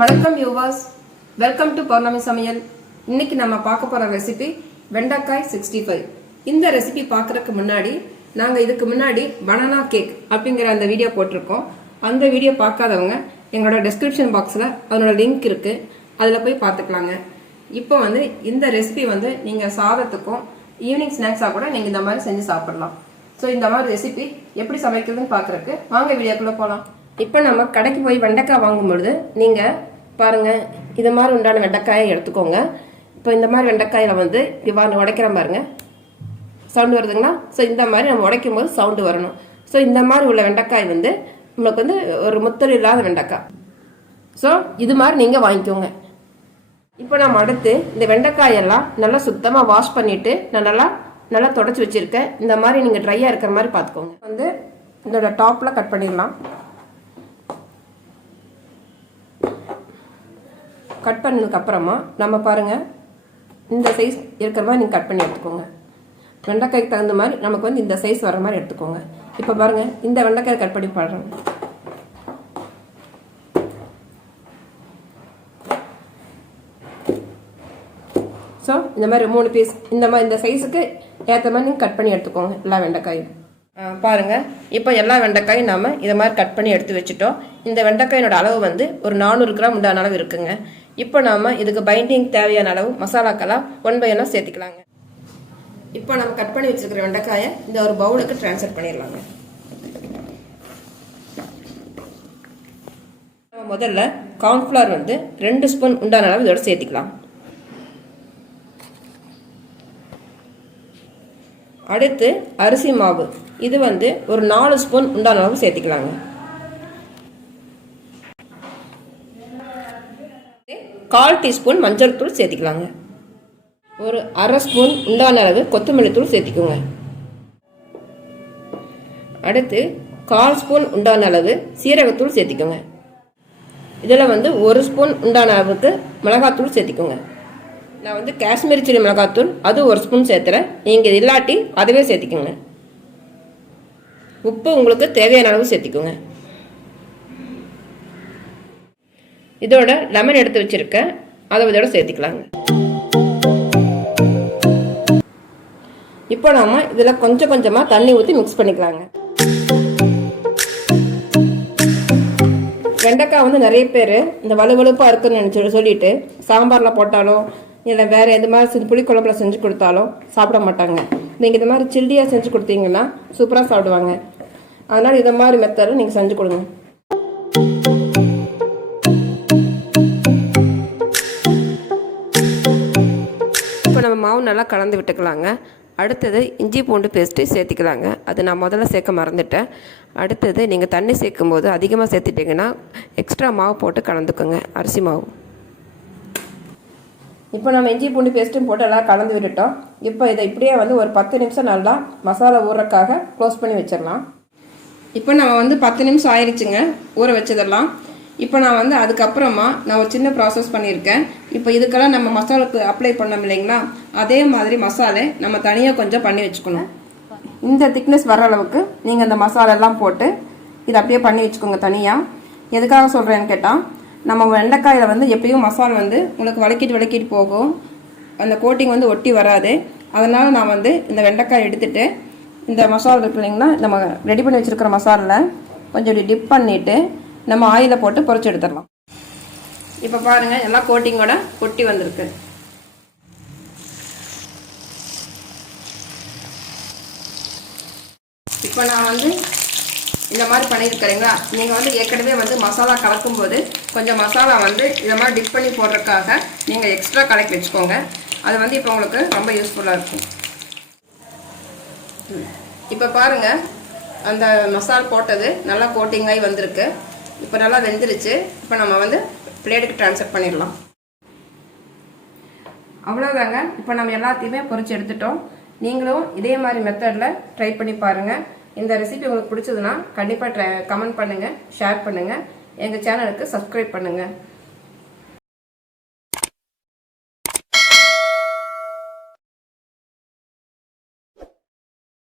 வணக்கம் viewers, welcome to Pournami Samayal. இன்னைக்கு நம்ம பார்க்க போற ரெசிபி வெண்டைக்காய் 65. இந்த ரெசிபி பார்க்கறதுக்கு முன்னாடி நாங்க இதுக்கு முன்னாடி பனானா கேக் அப்படிங்கிற அந்த வீடியோ போட்டிருக்கோம். அந்த வீடியோ பார்க்காதவங்க எங்களோட டிஸ்கிரிப்ஷன் பாக்ஸ்ல அதனோட லிங்க் இருக்கு, அதுல போய் பார்த்துக்கலாங்க. இப்போ இந்த ரெசிபி நீங்க சாதத்துக்கும் ஈவினிங் ஸ்நாக்ஸா கூட நீங்க இந்த மாதிரி செஞ்சு சாப்பிடலாம். ஸோ இந்த மாதிரி ரெசிபி எப்படி சமைக்கிறதுன்னு பார்க்கறதுக்கு வாங்க வீடியோக்குள்ள போகலாம். இப்போ நம்ம கடைக்கு போய் வெண்டைக்காய் வாங்கும்பொழுது நீங்கள் பாருங்கள், இது மாதிரி உண்டான வெண்டைக்காயை எடுத்துக்கோங்க. இப்போ இந்த மாதிரி வெண்டைக்காயில் இவ்வாறு உடைக்கிறோம் பாருங்கள், சவுண்டு வருதுங்களா? ஸோ இந்த மாதிரி நம்ம உடைக்கும் போது சவுண்டு வரணும். ஸோ இந்த மாதிரி உள்ள வெண்டைக்காய் நம்மளுக்கு ஒரு முத்தல் இல்லாத வெண்டைக்காய். ஸோ இது மாதிரி நீங்கள் வாங்கிக்கோங்க. இப்போ நம்ம அடுத்து இந்த வெண்டைக்காயெல்லாம் நல்லா சுத்தமாக வாஷ் பண்ணிவிட்டு நான் நல்லா தொடச்சி வச்சுருக்கேன். இந்த மாதிரி நீங்கள் ட்ரையாக இருக்கிற மாதிரி பார்த்துக்கோங்க. இதோட டாப்பில் கட் பண்ணிடலாம். கட் பண்ணதுக்கப்புறமா நம்ம பாருங்கள், இந்த சைஸ் இருக்கிற மாதிரி நீங்கள் கட் பண்ணி எடுத்துக்கோங்க. வெண்டைக்காய்க்கு தகுந்த மாதிரி நமக்கு இந்த சைஸ் வர மாதிரி எடுத்துக்கோங்க. இப்போ பாருங்கள், இந்த வெண்டைக்காய் கட் பண்ணி பாடுறேன். ஸோ இந்த மாதிரி 3 பீஸ் இந்த சைஸுக்கு ஏற்ற மாதிரி நீங்கள் கட் பண்ணி எடுத்துக்கோங்க எல்லா வெண்டைக்காயும். பாருங்கள், இப்போ எல்லா வெண்டைக்காயும் நாம் இதை மாதிரி கட் பண்ணி எடுத்து வச்சுட்டோம். இந்த வெண்டைக்காயோட அளவு ஒரு 400 கிராம் உண்டான அளவு இருக்குங்க. இப்போ நாம் இதுக்கு பைண்டிங் தேவையான அளவு மசாலாக்கெல்லாம் 1 by 1 சேர்த்துக்கலாங்க. இப்போ நம்ம கட் பண்ணி வச்சுருக்கிற வெண்டைக்காயை இந்த ஒரு பவுலுக்கு ட்ரான்ஸ்ஃபர் பண்ணிடலாங்க. நம்ம முதல்ல கார்ன்ஃப்ளவர் 2 ஸ்பூன் உண்டான அளவு இதோட சேர்த்துக்கலாம். அடுத்து அரிசி மாவு, இது ஒரு 4 ஸ்பூன் உண்டான அளவு சேர்த்துக்கலாங்க. 1/4 டீஸ்பூன் மஞ்சள் தூள் சேர்த்துக்கலாங்க. ஒரு 1/2 ஸ்பூன் உண்டான அளவு கொத்தமல்லி தூள் சேர்த்துக்கோங்க. அடுத்து 1/4 ஸ்பூன் உண்டான அளவு சீரகத்தூள் சேர்த்துக்கோங்க. இதில் 1 ஸ்பூன் உண்டான அளவுக்கு மிளகாத்தூள் சேர்த்துக்கோங்க. நான் காஷ்மீர் சில்லி மிளகாத்தூள் அது 1 ஸ்பூன் சேர்த்துறேன். நீங்கள் இல்லாட்டி அதுவே சேர்த்திக்கோங்க. உப்பு உங்களுக்கு தேவையான அளவு சேர்த்திக்கோங்க. இதோட லெமன் எடுத்து வச்சிருக்கேன், அதை இதோட சேர்த்திக்கலாங்க. இப்போ நாம இதில் கொஞ்சம் கொஞ்சமாக தண்ணி ஊற்றி மிக்ஸ் பண்ணிக்கலாங்க. வெண்டைக்காய் நிறைய பேர் இந்த வலுவலுப்பாக இருக்குன்னு சொல்லிட்டு சாம்பாரில் போட்டாலும் இல்லை வேறு எது மாதிரி புளிக்குழம்புல செஞ்சு கொடுத்தாலும் சாப்பிட மாட்டாங்க. நீங்கள் இந்த மாதிரி சில்லியாக செஞ்சு கொடுத்தீங்கன்னா சூப்பராக சாப்பிடுவாங்க. அதனால் இதை மாதிரி மெத்தடில் நீங்கள் செஞ்சு கொடுங்க. இப்போ நம்ம மாவு நல்லா கலந்து விட்டுக்கலாங்க. அடுத்தது இஞ்சி பூண்டு பேஸ்ட்டு சேர்த்திக்கலாங்க. அது நான் முதல்ல சேர்க்க மறந்துட்டேன். அடுத்தது நீங்கள் தண்ணி சேர்க்கும் போது அதிகமாக சேர்த்துட்டிங்கன்னா எக்ஸ்ட்ரா மாவு போட்டு கலந்துக்கோங்க, அரிசி மாவு. இப்போ நம்ம இஞ்சி பூண்டு பேஸ்ட்டும் போட்டு எல்லாம் கலந்து விட்டுட்டோம். இப்போ இதை இப்படியே ஒரு 10 நிமிஷம் நல்லா மசாலா ஊறுறதுக்காக க்ளோஸ் பண்ணி வச்சிடலாம். இப்போ நம்ம 10 நிமிஷம் ஆயிடுச்சுங்க ஊற வச்சதெல்லாம். இப்போ நான் அதுக்கப்புறமா நான் ஒரு சின்ன ப்ராசஸ் பண்ணியிருக்கேன். இப்போ இதுக்கெல்லாம் நம்ம மசாலாவுக்கு அப்ளை பண்ணோம் இல்லைங்களா, அதே மாதிரி மசாலை நம்ம தனியாக கொஞ்சம் பண்ணி வச்சுக்கணும். இந்த திக்னஸ் வர அளவுக்கு நீங்கள் அந்த மசாலெல்லாம் போட்டு இதை அப்படியே பண்ணி வச்சுக்கோங்க தனியாக. எதுக்காக சொல்கிறேன்னு கேட்டால், நம்ம வெண்டைக்காயில் எப்பயும் மசாலா உங்களுக்கு வளக்கிட்டு போகும், அந்த கோட்டிங் ஒட்டி வராது. அதனால் நான் இந்த வெண்டைக்காய் எடுத்துகிட்டு இந்த மசாலா இருக்கு இல்லைங்களா, நம்ம ரெடி பண்ணி வச்சுருக்கிற மசாலில் கொஞ்சம் இப்படி டிப் பண்ணிவிட்டு நம்ம ஆயிலில் போட்டு பொரிச்சு எடுத்துடலாம். இப்போ பாருங்கள், எல்லாம் கோட்டிங்கோட ஒட்டி வந்திருக்கு. இப்போ நான் இந்த மாதிரி பண்ணியிருக்கிறீங்களா, நீங்கள் ஏற்கனவே மசாலா கலக்கும்போது கொஞ்சம் மசாலா இதை மாதிரி டிப் பண்ணி போடுறதுக்காக நீங்கள் எக்ஸ்ட்ரா கலக்கி வச்சுக்கோங்க. அது இப்போ உங்களுக்கு ரொம்ப யூஸ்ஃபுல்லாக இருக்கும். இப்போ பாருங்கள், அந்த மசாலா போட்டது நல்லா கோட்டிங்காகி வந்திருக்கு. இப்போ நல்லா வெந்துருச்சு. இப்போ நம்ம பிளேட்டுக்கு ட்ரான்ஸ்ஃபர் பண்ணிடலாம். அவ்வளோதாங்க. இப்போ நம்ம எல்லாத்தையுமே பொரிச்சு எடுத்துட்டோம். நீங்களும் இதே மாதிரி மெத்தடில் ட்ரை பண்ணி பாருங்கள். இந்த ரெசிபி உங்களுக்கு பிடிச்சதுன்னா கண்டிப்பாக கமெண்ட் பண்ணுங்கள், ஷேர் பண்ணுங்கள், எங்கள் சேனலுக்கு சப்ஸ்கிரைப் பண்ணுங்கள்.